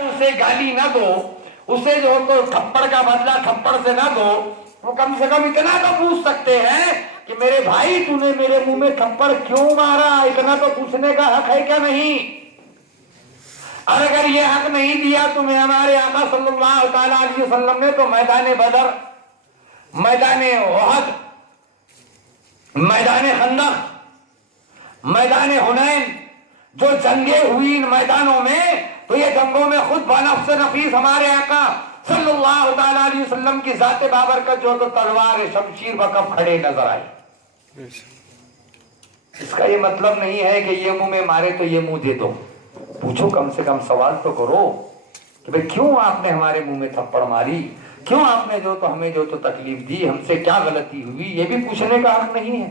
اسے گالی نہ دو, اسے جو تو تھپڑ کا بدلہ تھپڑ سے نہ دو, وہ کم سے کم اتنا تو پوچھ سکتے ہیں کہ میرے بھائی تو نے میرے منہ میں تھپڑ کیوں مارا, اتنا تو پوچھنے کا حق ہے کیا نہیں؟ اور اگر یہ حق نہیں دیا تمہیں ہمارے آقا صلی اللہ تعالیٰ علیہ وسلم نے, تو میدان بدر, میدان احد, میدان خندق, میدان حنین, جو جنگیں ہوئی ان میدانوں میں, تو یہ جنگوں میں خود بنفس نفیس ہمارے آقا صلی اللہ تعالیٰ علیہ وسلم کی ذات بابرکت جو تو تلوار شمشیر بکف کھڑے نظر آئے. اس کا یہ مطلب نہیں ہے کہ یہ منہ میں مارے تو یہ منہ دے دو. پوچھو, کم سے کم سوال تو کرو کہ بھئی کیوں آپ نے ہمارے منہ میں تھپڑ ماری, کیوں آپ نے جو تو ہمیں جو تو تکلیف دی, ہم سے کیا غلطی ہوئی, یہ بھی پوچھنے کا حق نہیں ہے.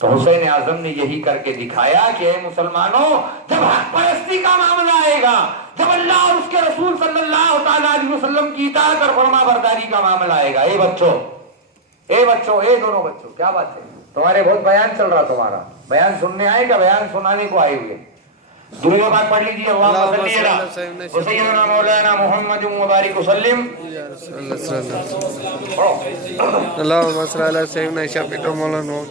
تو حسین اعظم نے یہی کر کے دکھایا کہ اے مسلمانوں, جب حق پرستی کا معاملہ آئے گا, جب اللہ اور اس کے رسول صلی اللہ تعالیٰ علیہ وسلم کی اطاعت اور فرما برداری کا معاملہ آئے گا, اے بچوں, اے دونوں بچوں, کیا بات ہے, تمہارے بہت بیان چل رہا, تمہارا بیان سننے آئے کہ بیان سنانے کو آئے ہوئے؟ درود پاک پڑھ لیجیے, اللہم صلی علی سیدنا مولانا محمد مبارک وسلم. اللہم صلی علی سیدنا شفیع مولانا.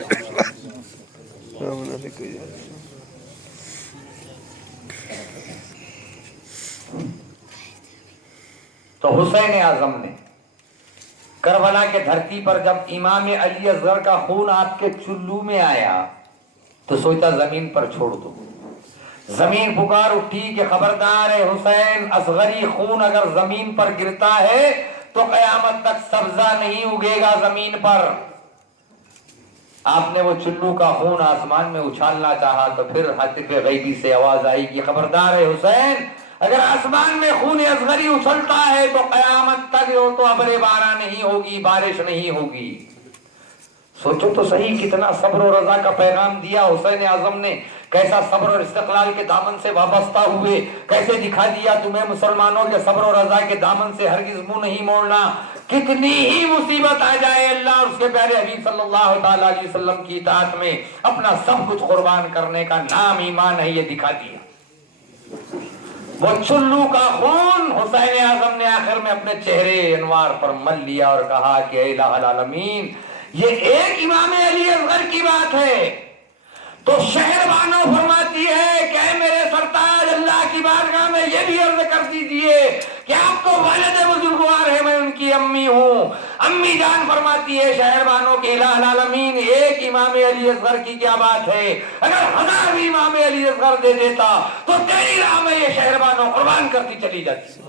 تو حسین اعظم نے کربلا کے دھرتی پر جب امام علی اصغر کا خون آپ کے چلو میں آیا, تو سوچا زمین پر چھوڑ دو. زمین پکار اٹھی کہ خبردار ہے حسین, اصغری خون اگر زمین پر گرتا ہے تو قیامت تک سبزہ نہیں اگے گا زمین پر. آپ نے وہ چلو کا خون آسمان میں اچھالنا چاہا, تو پھر حاطب غیبی سے آواز آئی کہ خبردار ہے حسین, اگر آسمان میں خون اصغری اچھلتا ہے تو قیامت تک تو ابر بارہ نہیں ہوگی, بارش نہیں ہوگی. سوچو تو صحیح, کتنا صبر و رضا کا پیغام دیا حسین اعظم نے, کیسا صبر اور استقلال کے دامن سے وابستہ ہوئے, کیسے دکھا دیا تمہیں مسلمانوں کے صبر و رضا کے دامن سے ہرگز منہ نہیں موڑنا. کتنی ہی مصیبت آ جائے, اللہ اور اس کے پیارے حبیب صلی اللہ تعالیٰ علیہ وسلم کی اطاعت میں اپنا سب کچھ قربان کرنے کا نام ایمان ہے, یہ دکھا دیا. وہ چلو کا خون حسین اعظم نے آخر میں اپنے چہرے انوار پر مل لیا اور کہا کہ اے الہ العالمین, یہ ایک امام علی اصغر کی بات ہے. تو شہر بانو فرماتی ہے کہ اے میرے سرتاج, اللہ کی بارگاہ میں یہ بھی عرض کر دیجئے کہ آپ تو والد بزرگوار ہیں, میں ان کی امی ہوں. امی جان فرماتی ہے شہر بانو کہ الہ العالمین, ایک امام علی اصغر کی کیا بات ہے, اگر 1000 بھی امام علی اصغر دے دیتا تو تیری راہ میں یہ شہر بانو قربان کرتی چلی جاتی.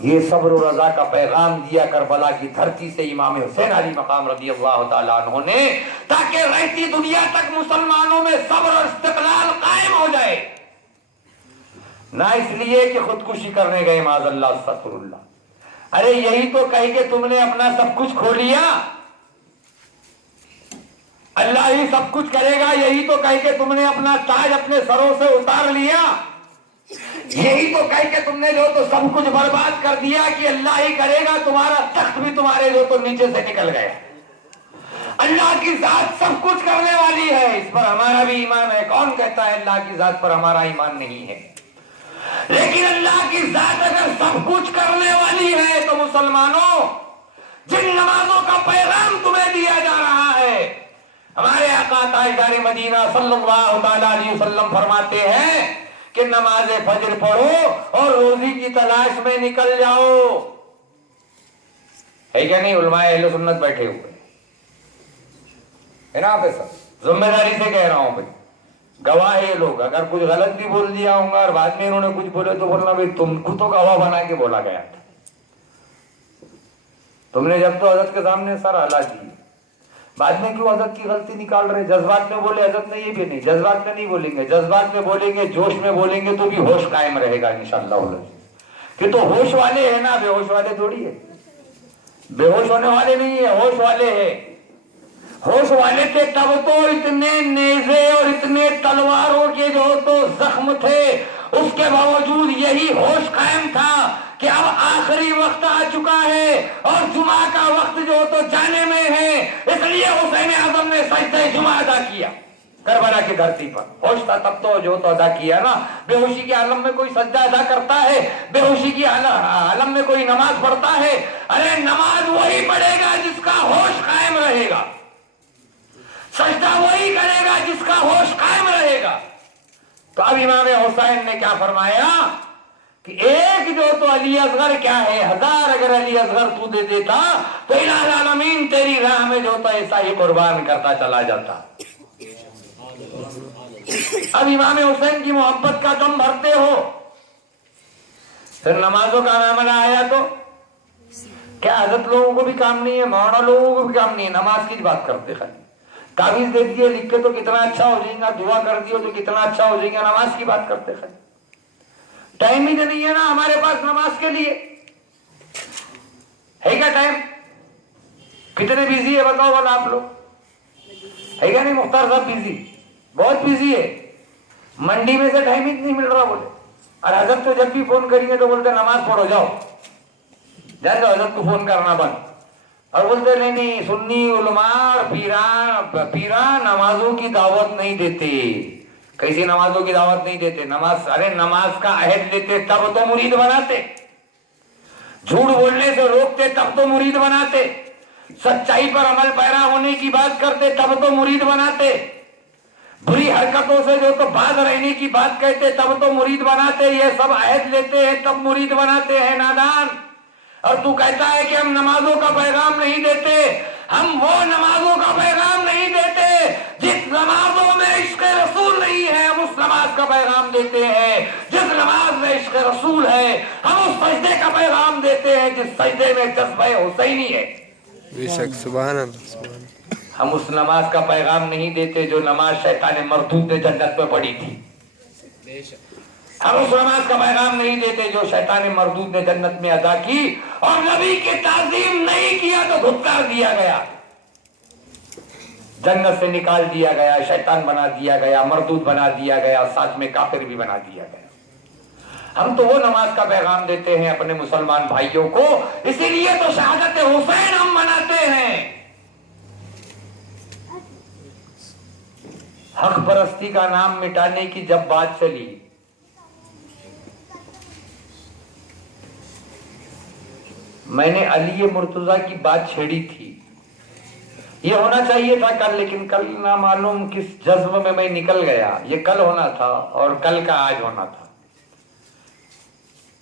یہ صبر و رضا کا پیغام دیا کربلا کی دھرتی سے امام حسین علی مقام رضی اللہ تعالیٰ عنہ نے, تاکہ رہتی دنیا تک مسلمانوں میں صبر اور استقلال قائم ہو جائے. نہ اس لیے کہ خودکشی کرنے گئے, معاذ اللہ استغفر اللہ. ارے یہی تو کہے کہ تم نے اپنا سب کچھ کھو لیا, اللہ ہی سب کچھ کرے گا, یہی تو کہے کہ تم نے اپنا تاج اپنے سروں سے اتار لیا, یہی تو کہہ کہ تم نے جو تو سب کچھ برباد کر دیا کہ اللہ ہی کرے گا, تمہارا تخت بھی تمہارے جو تو نیچے سے نکل گیا. اللہ کی ذات سب کچھ کرنے والی ہے, اس پر ہمارا بھی ایمان ہے. کون کہتا ہے اللہ کی ذات پر ہمارا ایمان نہیں ہے؟ لیکن اللہ کی ذات اگر سب کچھ کرنے والی ہے تو مسلمانوں, جن نمازوں کا پیغام تمہیں دیا جا رہا ہے, ہمارے آقا تاجدار مدینہ صلی اللہ تعالیٰ علیہ وسلم فرماتے ہیں کہ نماز فجر پڑھو اور روزی کی تلاش میں نکل جاؤ. ہے کیا نہیں؟ علماء اہل سنت بیٹھے ہوئے ہے نا, آپ ایسا ذمہ داری سے کہہ رہا ہوں بھائی, گواہ ہے یہ لوگ. اگر کچھ غلط بھی بول دیا ہوں گا اور بعد میں انہوں نے کچھ بولے تو بولنا بھائی تم کو تو گواہ بنا کے بولا گیا تھا, تم نے جب تو حضرت کے سامنے سر ہلا دی, بعد میں کیوں حضرت کی غلطی نکال رہے؟ جذبات میں بولے حضرت نے, یہ بھی نہیں, جذبات میں نہیں بولیں گے. جذبات میں بولیں گے, جوش میں بولیں گے تو بھی ہوش قائم رہے گا انشاءاللہ. کہ تو ہوش والے ہیں نا, بے ہوش والے تھوڑی ہے. بے ہوش ہونے والے نہیں ہے, ہوش والے ہیں. ہوش والے تھے تب تو اتنے نیزے اور اتنے تلواروں کے جو تو زخم تھے, اس کے باوجود یہی ہوش قائم تھا کہ اب آخری وقت آ چکا ہے اور جمعہ کا وقت جو تو جانے میں ہے, اس لیے حسین اعظم نے سجدہ جمعہ ادا کیا. کربلا کی دھرتی پر ہوش تھا تب تو جو تو ادا کیا نا. بے ہوشی کے عالم میں کوئی سجدہ ادا کرتا ہے, بے ہوشی کے عالم میں کوئی نماز پڑھتا ہے. ارے نماز وہی پڑھے گا جس کا ہوش قائم رہے گا, سجدہ وہی کرے گا جس کا ہوش قائم رہے گا. تو اب امام حسین نے کیا فرمایا کہ ایک جو تو علی اصغر کیا ہے, 1000 اگر علی اصغر تو دے دیتا تو الہ العالمین تیری راہ میں جو تو ایسا ہی قربان کرتا چلا جاتا. اب امام حسین کی محبت کا دم بھرتے ہو. پھر نمازوں کا معاملہ آیا تو کیا حضرت لوگوں کو بھی کام نہیں ہے, مولانا لوگوں کو بھی کام نہیں ہے, نماز کی بات کرتے خالی. تعویذ دے دیے لکھ کے تو کتنا اچھا ہو جائے گا, دعا کر دیو تو کتنا اچھا ہو جائے گا, نماز کی بات کرتے خالی. ٹائم ہی تو نہیں ہے نا ہمارے پاس نماز کے لیے. ہے کیا ٹائم؟ کتنے بیزی ہے بتاؤ والا آپ لوگ, ہے کیا نہیں؟ مختار صاحب بیزی, بہت بیزی ہے, منڈی میں سے ٹائم ہی نہیں مل رہا بولے. اور حضرت تو جب بھی فون کریں گے تو بولتے نماز پڑھو جاؤ, جائے تو حضرت کو فون کرنا بند. اور بولتے نہیں سنی علماء پیران نمازوں کی دعوت نہیں دیتے. کیسی نمازوں کی دعوت نہیں دیتے؟ نماز, ارے نماز کا عہد لیتے تب تو مرید بناتے, جھوٹ بولنے سے روکتے تب تو مرید بناتے, سچائی پر عمل پیرا ہونے کی بات کرتے تب تو مرید بناتے, بری حرکتوں سے جو تو باز رہنے کی بات کہتے تب تو مرید بناتے. یہ سب عہد لیتے ہیں تب مرید بناتے ہیں نادان. اور تو کہتا ہے کہ ہم نمازوں کا پیغام نہیں دیتے. ہم وہ نمازوں کا پیغام نہیں دیتے جس نمازوں میں عشق رسول نہیں ہے, ہم اس نماز کا پیغام دیتے ہیں جس نماز میں عشق رسول ہے. ہم اس سجدے کا پیغام دیتے ہیں جس سجدے میں جذبہ حسینی ہے. بے شک, سبحان اللہ. ہم اس نماز کا پیغام نہیں دیتے جو نماز شیطان مردود نے جنت میں پڑھی تھی. ہم اس نماز کا پیغام نہیں دیتے جو شیطان مردود نے جنت میں ادا کی اور نبی کی تعظیم نہیں کیا تو دھتکار دیا گیا, جنت سے نکال دیا گیا, شیطان بنا دیا گیا, مردود بنا دیا گیا, ساتھ میں کافر بھی بنا دیا گیا. ہم تو وہ نماز کا پیغام دیتے ہیں اپنے مسلمان بھائیوں کو, اسی لیے تو شہادت حسین ہم مناتے ہیں. حق پرستی کا نام مٹانے کی جب بات چلی, میں نے علی مرتضیٰ کی بات چھیڑی تھی. یہ ہونا چاہیے تھا کل, لیکن کل نہ معلوم کس جذب میں میں نکل گیا. یہ کل ہونا تھا اور کل کا آج ہونا تھا.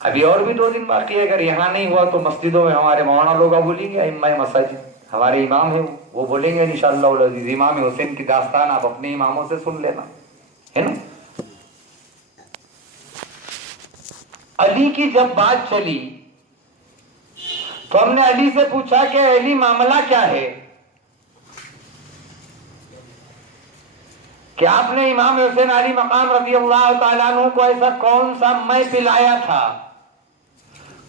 ابھی اور بھی 2 دن باقی ہے. اگر یہاں نہیں ہوا تو مسجدوں میں ہمارے مولانا لوگ بولیں گے, ائمہ مساجد ہمارے امام ہیں وہ بولیں گے انشاءاللہ العزیز. امام حسین کی داستان آپ اپنے اماموں سے سن لینا, ہے نا. علی کی جب بات چلی تو ہم نے علی سے پوچھا کہ علی معاملہ کیا ہے, کہ آپ نے امام حسین علی مقام رضی اللہ تعالیٰ عنہ کو ایسا کون سا میں پلایا تھا,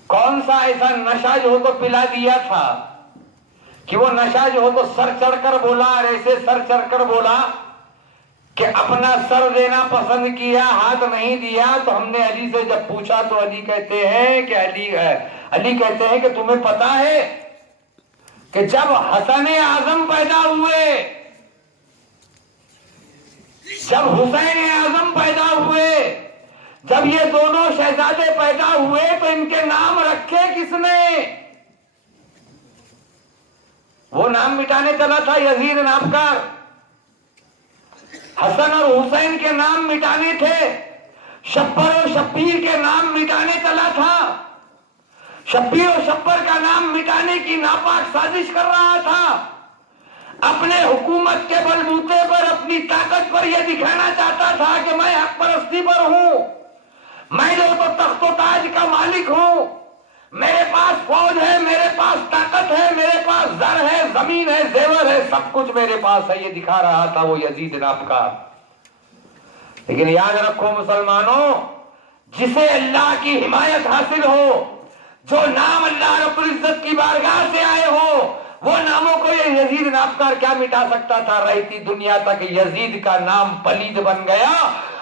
کون سا ایسا نشہ جو ہو تو پلا دیا تھا کہ وہ نشہ جو ہو تو سر چڑھ کر بولا, اور ایسے سر چڑھ کر بولا کہ اپنا سر دینا پسند کیا, ہاتھ نہیں دیا. تو ہم نے علی سے جب پوچھا تو علی کہتے ہیں کہ علی کہتے ہیں کہ تمہیں پتا ہے کہ جب حسن اعظم پیدا ہوئے, جب حسین اعظم پیدا ہوئے, جب یہ دونوں شہزادے پیدا ہوئے تو ان کے نام رکھے کس نے؟ وہ نام مٹانے چلا تھا یزید نابکار. حسن اور حسین کے نام مٹانے تھے, شبر اور شبیر کے نام مٹانے چلا تھا. شبیر اور شبر کا نام مٹانے کی ناپاک سازش کر رہا تھا. اپنے حکومت کے بلبوتے پر, اپنی طاقت پر یہ دکھانا چاہتا تھا کہ میں حق پرستی پر ہوں, میں جو تو تخت و تاج کا مالک ہوں, میرے پاس فوج ہے, میرے پاس طاقت ہے, میرے پاس زر ہے, زمین ہے, زیور ہے, سب کچھ میرے پاس ہے. یہ دکھا رہا تھا وہ یزید نابکار. لیکن یاد رکھو مسلمانوں, جسے اللہ کی حمایت حاصل ہو, جو نام اللہ رب العزت کی بارگاہ سے آئے ہو, وہ ناموں کو یہ یزید نابکار کیا مٹا سکتا تھا؟ رہتی دنیا تک یزید کا نام پلید بن گیا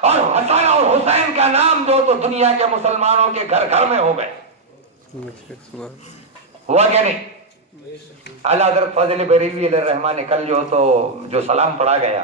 اور حسن اور حسین کا نام جو تو دنیا کے مسلمانوں کے گھر گھر میں ہو گئے. ہوا کیا نہیں؟ اعلیٰ حضرت فاضل بریلوی علیہ الرحمٰن نے کل جو سلام پڑھا گیا,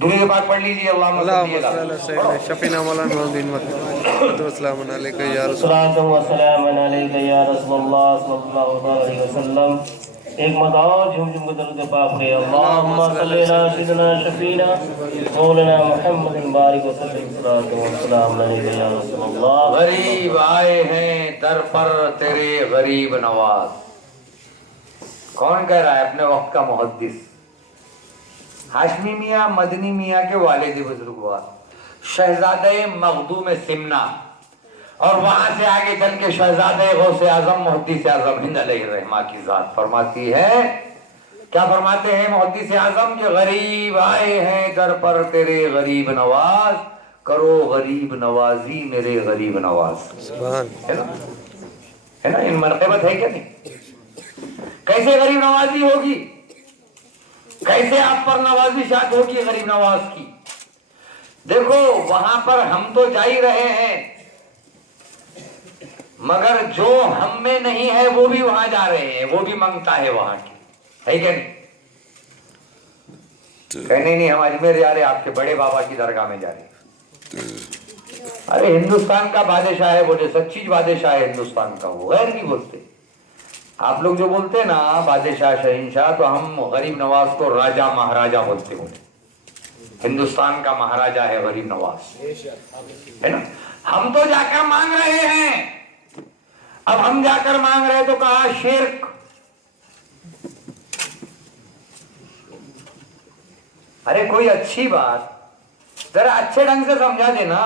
درود پاک پڑھ لیجیے اللہم صلی اللهم صل علی على سيدنا شفينا مولانا محمد محمد والسلام عليك يا رسول صلاۃ و سلام علیک یا رسول اللہ صلی اللہ علیہ وسلم. ایک مرتبہ جھوم جھوم کے درود پاک پڑھیں. اللہم صلی علی سیدنا شفینا مولانا محمد بارک وسلم. صلاۃ و سلام علیک یا رسول اللہ. غریب آئے ہیں در پر تیرے غریب نواز. کون کہہ رہا ہے؟ اپنے وقت کا محدث ہاشمی میاں مدنی میاں کے والد بزرگوار شہزادہ مخدوم سمنا، اور وہاں سے آگے چل کے شہزادہ غوث اعظم محدث اعظم ہند علیہ الرحمہ کی ذات فرماتی ہے. کیا فرماتے ہیں محدث اعظم کہ غریب آئے ہیں در پر تیرے غریب نواز، کرو غریب نوازی میرے غریب نواز. سبحان ہے نا ان مرتبت ہے کیا نہیں؟ کیسے غریب نوازی ہوگی؟ کیسے آپ پر نوازشات ہوگی غریب نواز کی؟ دیکھو وہاں پر ہم تو جا ہی رہے ہیں، مگر جو ہم میں نہیں ہے وہ بھی وہاں جا رہے ہیں، وہ بھی منگتا ہے وہاں کی، ہے کہ نہیں؟ کہنے نہیں ہم اجمیر جا رہے، آپ کے بڑے بابا کی درگاہ میں جا رہے. ارے ہندوستان کا بادشاہ ہے بولے، سچی بادشاہ ہے ہندوستان کا، وہ غیر نہیں بولتے. آپ لوگ جو بولتے نا بادشاہ شہنشاہ، تو ہم غریب نواز کو راجہ مہاراجہ بولتے ہیں. ہندوستان کا مہاراجہ ہے غریب نواز، ہے نا. ہم تو جا کر مانگ رہے ہیں. اب ہم جا کر مانگ رہے تو کہا شرک. ارے کوئی اچھی بات ذرا اچھے ڈھنگ سے سمجھا دینا،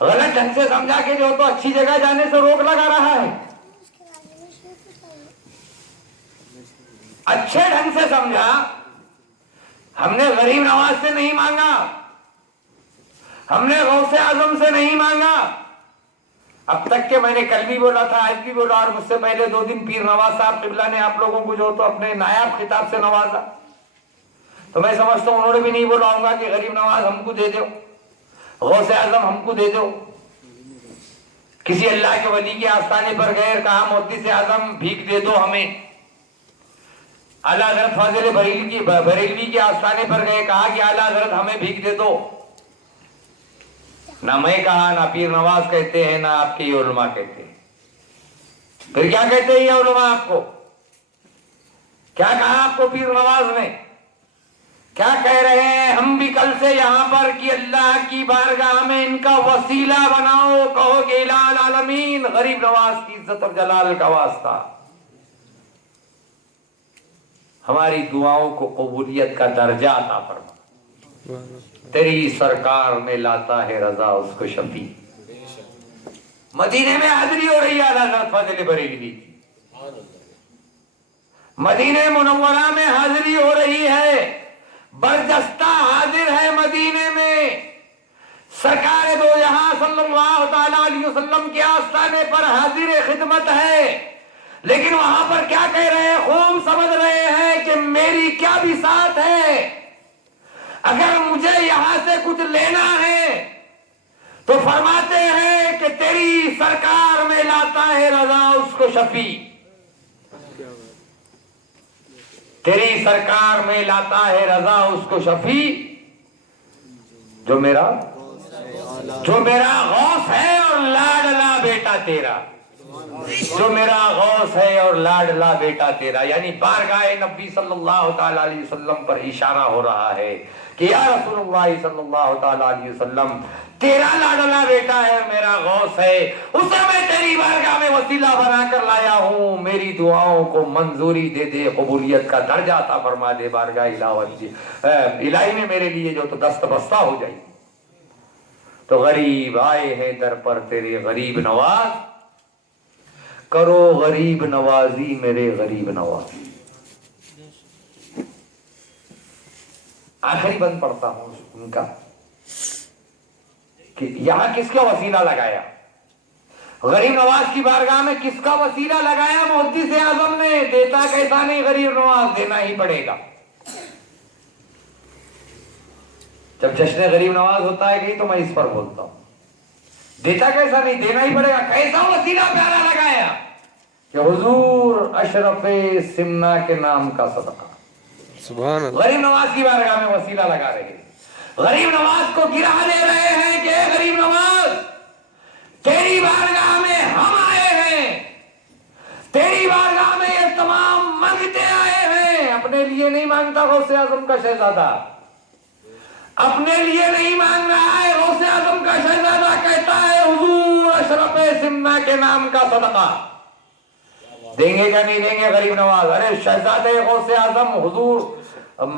غلط ڈھنگ سے سمجھا کے جو تو اچھی جگہ جانے سے روک لگا رہا ہے. اچھے ڈھنگ سے سمجھا. ہم نے غریب نواز سے نہیں مانگا، ہم نے غوث اعظم سے نہیں مانگا. اب تک کہ میں نے کل بھی بولا تھا، آج بھی بولا، اور مجھ سے پہلے 2 دن پیر نواز صاحب قبلہ نے آپ لوگوں کو جو تو اپنے نایاب خطاب سے نوازا. تو میں سمجھتا ہوں انہوں نے بھی نہیں بولا ہوں گا کہ غریب نواز ہم کو دے دو، غوث اعظم ہم کو دے دو. کسی اللہ کے ولی کے آستانے پر گئے، کہا محدث اعظم بھیک دے دو ہمیں. اعلیٰ حضرت فاضل بریلوی کے آستانے پر گئے، کہا کہ اعلیٰ حضرت ہمیں بھیک دے دو. نہ میں کہا، نہ پیر نواز کہتے ہیں، نہ آپ کے یہ علماء کہتے ہیں. پھر کیا کہتے ہیں یہ علماء آپ کو؟ کیا کہا آپ کو پیر نواز نے؟ کیا کہہ رہے ہیں؟ ہم بھی کل سے یہاں پر کہ اللہ کی بارگاہ میں ان کا وسیلہ بناؤ، کہو کہ الہ العالمین غریب نواز کی عزت اور جلال کا واسطہ ہماری دعاؤں کو قبولیت کا درجہ عطا فرما. تیری سرکار میں لاتا ہے رضا اس کو شفیع. مدینے میں حاضری ہو رہی ہے اعلیٰ حضرت فاضل بریلوی کی، مدینہ منورہ میں حاضری ہو رہی ہے، برجستہ حاضر ہے مدینے میں. سرکار دو یہاں صلی اللہ تعالی علیہ وسلم کے آستانے پر حاضر خدمت ہے. لیکن وہاں پر کیا کہہ رہے ہیں؟ خوب سمجھ رہے ہیں کہ میری کیا بھی ساتھ ہے. اگر مجھے یہاں سے کچھ لینا ہے تو فرماتے ہیں کہ تیری سرکار میں لاتا ہے رضا اس کو شفیع. تیری سرکار میں لاتا ہے رضا اس کو شفیع. جو میرا غوث ہے اور لاڈلا بیٹا تیرا، جو میرا غوث ہے اور لاڈلا بیٹا تیرا. یعنی بارگاہ نبی صلی اللہ تعالی علیہ وسلم پر اشارہ ہو رہا ہے کہ یا رسول اللہ صلی اللہ تعالی علیہ وسلم تیرا لاڈلا بیٹا ہے، میرا غوث ہے، اسے میں تیری بارگاہ میں وسیلہ بنا کر لایا ہوں. میری دعاؤں کو منظوری دے دے، قبولیت کا درجہ عطا فرما دے. بارگاہ الہی میں میرے لیے جو تو دست بستہ ہو جائے. تو غریب آئے ہیں در پر تیرے غریب نواز، کرو غریب نوازی میرے غریب نواز. آخری بند پڑھتا ہوں ان کا کہ یہاں کس کا وسیلہ لگایا؟ غریب نواز کی بارگاہ میں کس کا وسیلہ لگایا؟ محدث اعظم نے. دیتا کیسا نہیں غریب نواز، دینا ہی پڑے گا. جب جشن غریب نواز ہوتا ہے کہیں تو میں اس پر بولتا ہوں. دیتا کیسا نہیں، دینا ہی پڑے گا. کیسا وسیلہ پیارا لگایا کہ حضور اشرف سمنا کے نام کا صدقہ. سبحان اللہ. غریب نواز کی بارگاہ میں وسیلہ لگا رہے ہیں, غریب نواز کو گرا دے رہے ہیں کہ غریب نواز تیری بارگاہ میں ہم آئے ہیں, تیری بارگاہ میں یہ تمام مانگتے آئے ہیں. اپنے لیے نہیں مانگتا غوث اعظم کا شہزادہ, اپنے لیے نہیں مانگ رہا ہے. غوث اعظم کا شہزادہ کہتا ہے حضور اشرف سمنا کے نام کا صدقہ دیں گے کیا نہیں دیں گے غریب نواز؟ ارے شہزادے غوث اعظم حضور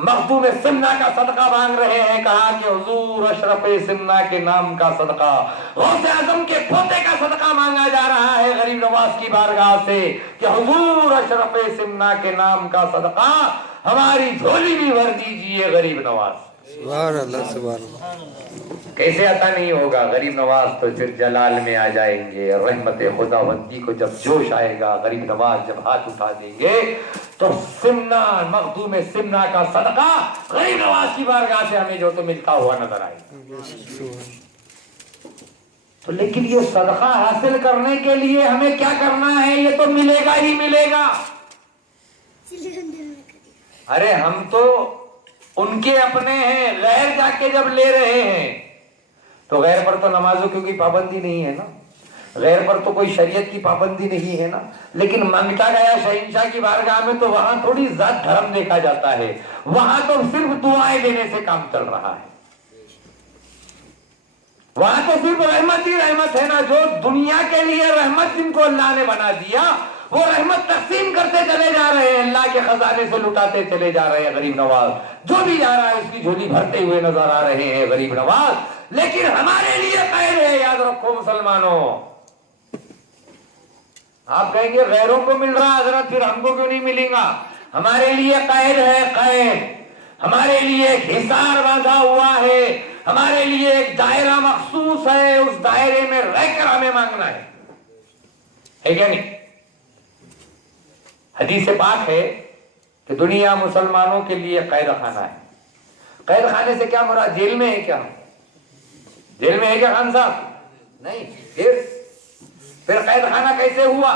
مخدوم سمنا کا صدقہ مانگ رہے ہیں. کہا کہ حضور اشرف سمنا کے نام کا صدقہ, غوث اعظم کے پوتے کا صدقہ مانگا جا رہا ہے غریب نواز کی بارگاہ سے کہ حضور اشرف سمنا کے نام کا صدقہ ہماری جھولی بھی بھر دیجئے غریب نواز. سبحان اللہ, سبحان اللہ. کیسے عطا نہیں ہوگا؟ غریب نواز تو پھر جلال میں آ جائیں گے. رحمت خداوندی کو جب جوش آئے گا, غریب نواز جب ہاتھ اٹھا دیں گے تو سمنا, مخدوم سمنا کا صدقہ غریب نواز کی بارگاہ سے ہمیں جو تو ملتا ہوا نظر آئے گا. تو لیکن یہ صدقہ حاصل کرنے کے لیے ہمیں کیا کرنا ہے؟ یہ تو ملے گا ہی ملے گا. ارے ہم تو ان کے اپنے ہیں, غیر جا کے جب لے رہے ہیں تو غیر پر تو نمازوں کی کوئی پابندی نہیں ہے نا, غیر پر تو کوئی شریعت کی پابندی نہیں ہے نا. لیکن مانگتا گیا شہنشاہ کی بارگاہ میں تو وہاں تھوڑی ذات دھرم دیکھا جاتا ہے, وہاں تو صرف دعائیں دینے سے کام چل رہا ہے. وہاں تو صرف رحمت ہی رحمت ہے نا. جو دنیا کے لیے رحمت جن کو اللہ نے بنا دیا وہ رحمت تقسیم کرتے چلے جا رہے ہیں, اللہ کے خزانے سے لٹاتے چلے جا رہے ہیں غریب نواز. جو بھی جا رہا ہے اس کی جھولی بھرتے ہوئے نظر آ رہے ہیں غریب نواز. لیکن ہمارے لیے قید ہے, یاد رکھو مسلمانوں. آپ کہیں گے غیروں کو مل رہا حضرت, پھر ہم کو کیوں نہیں ملے گا؟ ہمارے لیے قید ہے, قید. ہمارے لیے ایک حصار باندھا ہوا ہے, ہمارے لیے ایک دائرہ مخصوص ہے, اس دائرے میں رہ کر ہمیں مانگنا ہے کیا نہیں؟ حدیث پاک ہے کہ دنیا مسلمانوں کے لیے قید خانہ ہے. قید خانے سے کیا مراد؟ جیل میں ہے کیا؟ جیل میں ہے کیا خان صاحب؟ نہیں. پھر قید خانہ کیسے ہوا؟